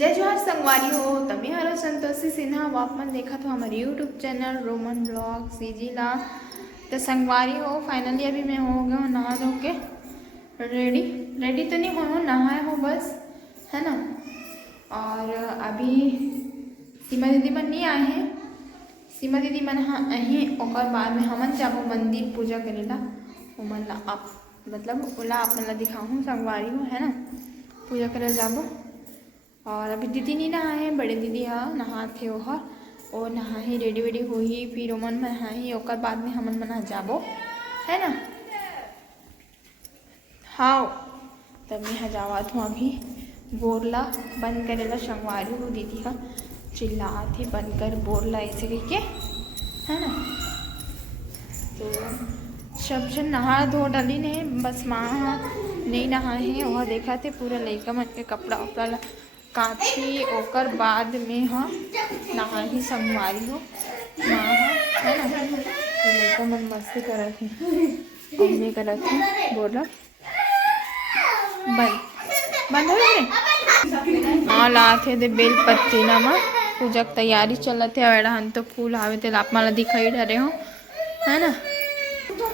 जय जोहार संगवारी हो तमे हरो संतोषी सिन्हा आप मन देखा तो हमारे YouTube channel roman blog CG ला। तो संगवारी हो फाइनली अभी मैं हो गया हूँ नहा धो के रेडी तो नहीं हो नहाए हो बस है ना। और अभी सीमा दीदी मन नहीं आए हैं। सीमा दीदी मन हाँ अहीं और बाद में हमन जाबो मंदिर पूजा करेला ओमन ला आप मतलब ओला आप मन ला दिखाऊँ संगवारी हो है ना पूजा करे जाबो। और अभी दीदी नहीं नहा है बड़े दीदी हाँ नहाथे ओहर और नहा ही रेडी वेडी हो ही फिर ओमन में नहा ही ओकर बाद में हमन मना जाबो है ना। हाँ तब मैं जावत हूँ अभी बोरला बंद करेला संगवारी हो दीदी का चिल्लात ही बंद कर बोरला ऐसे कह के है ना। तो सब जन नहा धो डाली ने बस माँ नहीं नहाए हैं वह देखा थे पूरा लड़का मन के कपड़ा उपड़ा काछी ओकर बाद में हाँ नहा ही संगवारी हो माँ है ना। तो लड़का मन मस्ती करत है मम्मी करत है बोला बंद बंद हो गए हाँ लाते दे बेल पत्ती नमा पूजा की तैयारी चलत है। और हम तो फूल आवे थे आप मला दिखाई डरे हो है ना।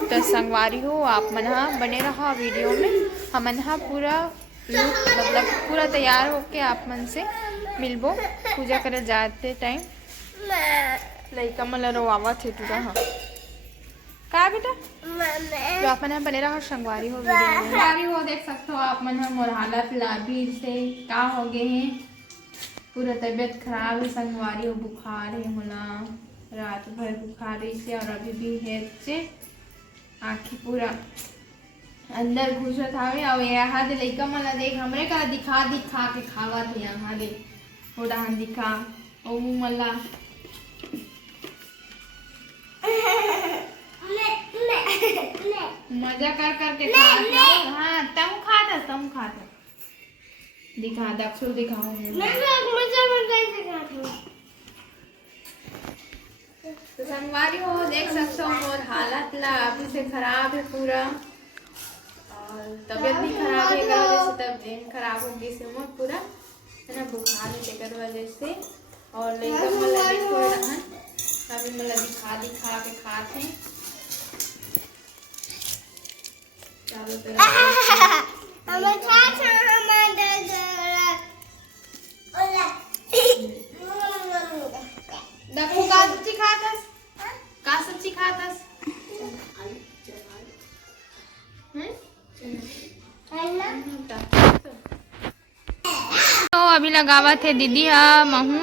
तो संगवारी हो आप मन बने रहा वीडियो में हमन पूरा लुक मतलब पूरा तैयार होके आप मन से मिलबो पूजा करे जाते टाइम लड़का मला रोआवत है पूरा हाँ का बेटा। तो आप मन बने रहा संगवारी हो वीडियो में संगवारी हो देख सकते हो आप मन मोर हालत लाभी से का हो गए हैं पूरा तबीयत खराब है संगवारी हो बुखार है मोला रात भर बुखार से और अभी भी है से आँखें पूरा अंदर घुसत हवे और यहाँ दे लइका मन ला देख हमरे करा दिखा के खावत है यहाँ दे ओडा दिखा ओ मला मजा कर के खा हाँ तुम खाता दिखा दक्षु दिखाओ तो संगवारी हो देख सकते हो और हालत ला अभी से खराब है पूरा और तबीयत भी खराब है जैसे तबीयत खराब हो गई से उमर पूरा है ना बुखार है लेकर वजह से। और लड़का मला देखो रहन अभी मला दिखा के खाते हैं चारों तरफ देखो का सब्जी खातस तो अभी लगावा थे दीदी हाँ महू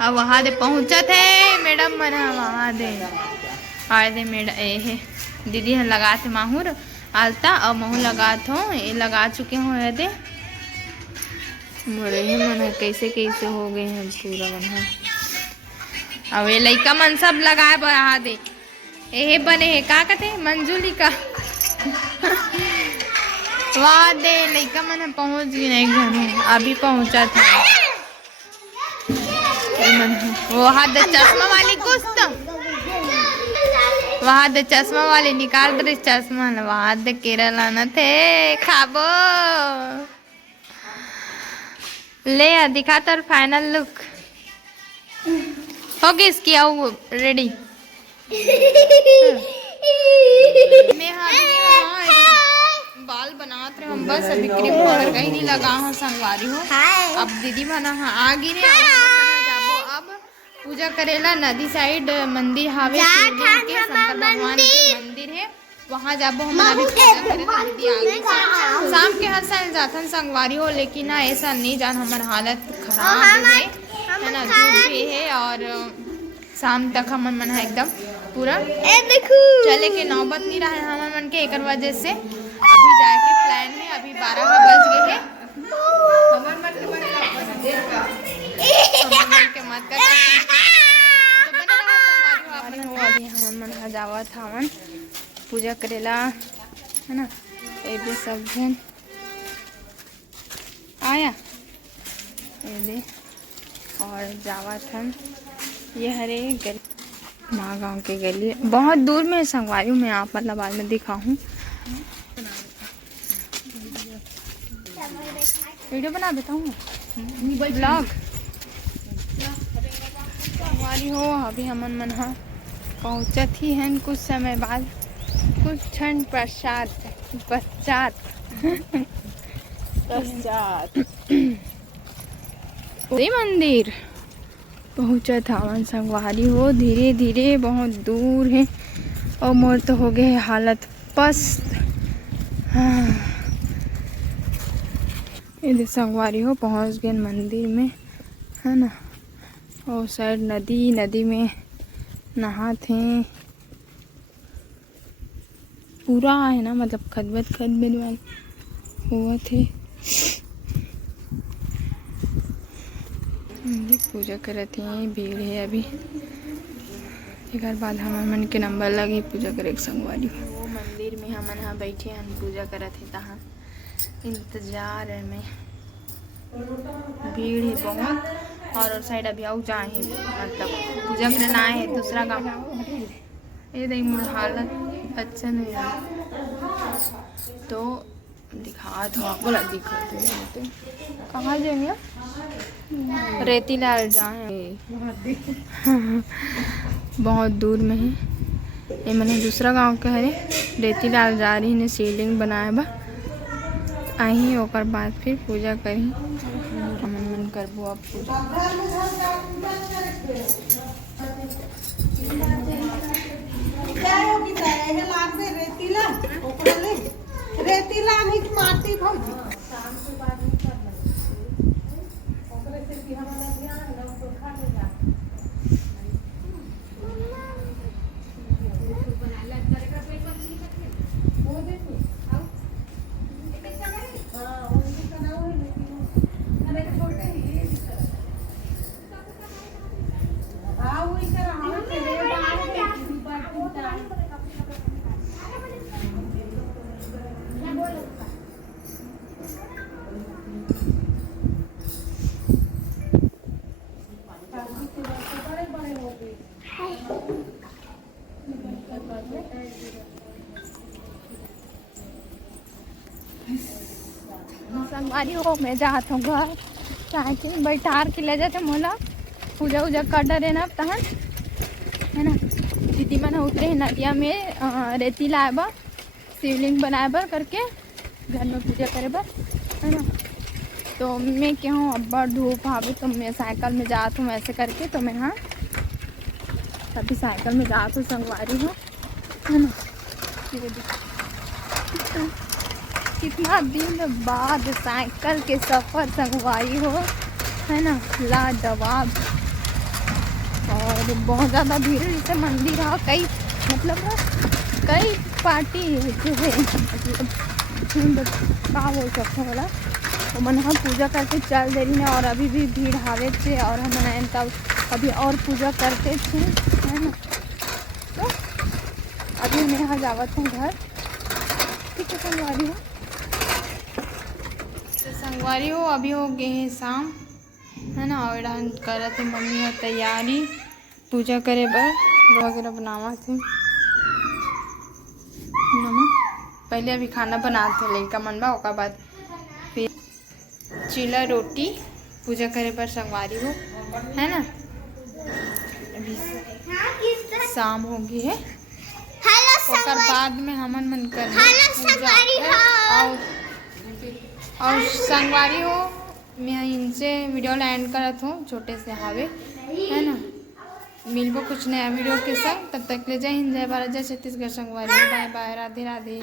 अब वहाँ दे पहुँचत है मैडम मन वहाँ दे आए दे मैडम ए दीदी हाँ लगाते माहूर आलता और महू लगात हो ये लगा चुके हो ये दे बड़े ही मन कैसे कैसे हो गए हैं पूरा मन अब ये लड़का मन सब लगाए बढ़ा दे ये बने है का कहते मंजूली का वहाँ दे लड़का मन पहुँच गए एक घर अभी पहुँचा था वो हाथ चश्मा वाली कुछ वहाँ दे चश्मा वाले निकाल दे चश्मा वहाँ दे केरला न थे खाबो ले आ दिखा तर फाइनल लुक हो गई इसकी आओ रेडी मैं बाल बनाते हम बस अभी क्रीम पाउडर कहीं नहीं लगा हूँ संगवारी हो अब दीदी बना आगे ने जाबो अब पूजा करेला नदी साइड मंदिर हावे के शंकर भगवान के मंदिर है वहाँ जाबो हम अभी पूजा करेला दीदी आगे शाम के हर साल जाथन संगवारी हो लेकिन ना ऐसा नहीं जान हमार हालत खराब है ना धूप भी है और शाम तक हमन मन एकदम पूरा चले के नौबत नहीं रहा है हमन मन के एक वजह से अभी जाके प्लान है अभी 12 बज गए हैं अभी हमन मन जावा था हमन पूजा करेला है ना ये भी सब जन आया ये और जावा था ये हरे गली माँ गाँव के गली बहुत दूर में संगवारी में आप मतलब बाद में दिखाऊँ वीडियो बना देता हूँ ब्लॉग। हमारी हो अभी हमन मन हा पहुँचत ही हैं कुछ समय बाद, कुछ क्षण पश्चात मंदिर पहुँचत हवन संगवारी हो। धीरे धीरे बहुत दूर है और मोर तो हो गए हालत पस्त। हाँ ये संगवारी हो पहुँच गए मंदिर में, है ना। और साइड नदी में नहाते हैं पूरा, है ना, मतलब खदबद वाली हुआ थे। पूजा करते हैं, भीड़ है अभी। एक बाद हमारे मन के नंबर लगे पूजा करे संगवारी वो मंदिर में हमन यहाँ बैठे हैं पूजा करते तहाँ इंतजार में भीड़ है बहुत। और साइड अभी आउ जाए है, मतलब पूजा करने ना है दूसरा गाँव। ये देख मोर हालत अच्छा नहीं है तो दिखा दो बोला दिखा दो कहाँ जाएंगे रेती लाल जाए बहुत दूर में है। ये मैंने दूसरा गांव के हरे रेती लाल जा रही ने शिवलिंग बनाए बा आई ओकर बाद फिर पूजा करी हमन मन करबो अब पूजा। रेतीला माटी भौजी संगवारी हो मैं जाता हूँ घर चाहे बैठार के ले जाते मोला पूजा उजा कर डरे ना तहन, है ना। दीदी मन उतरे हैं नदिया में रेती लाए बर शिवलिंग बनाए बर करके घर में पूजा करे बर, है ना। तो मैं क्या हूँ अब्बड़ धूप हावे तो मैं साइकिल में जाता हूँ ऐसे करके। तो मैं हाँ तभी साइकिल में जाता हूँ संगवारी हो, है ना। कितना दिन बाद साइकिल के सफ़र संगवारी हो, है ना, लाजवाब। और बहुत ज़्यादा भीड़ जैसे मंदिर है कई मतलब कई पार्टी जो है मतलब का बोल सकते बोला तो मन हम पूजा करके चल दे रही है। और अभी भी भीड़ हावे थे और हम बनाए तब अभी और पूजा करते थे, है ना। तो अभी मैं यहाँ जावत हूँ घर, ठीक है संगवारी हो। तो संगवारी हो अभी हो गए हैं शाम, है ना। और करत थे मम्मी है तैयारी पूजा करे बर वगैरह बनावा थे पहले अभी खाना बनाते लड़का मन बा ओकर बाद फिर चिला रोटी पूजा करे बर संगवारी हो, है ना। अभी शाम हो गई है ओकर बाद में हमन मन कर और संगवारी हो मैं इनसे वीडियो एंड करत हूँ छोटे से हावे, है ना। मिलबो कुछ नया वीडियो के साथ, तब तक ले जय हिंद, जय भारत, जय छत्तीसगढ़ संगवारी। Bye bye, Radhe Radhe.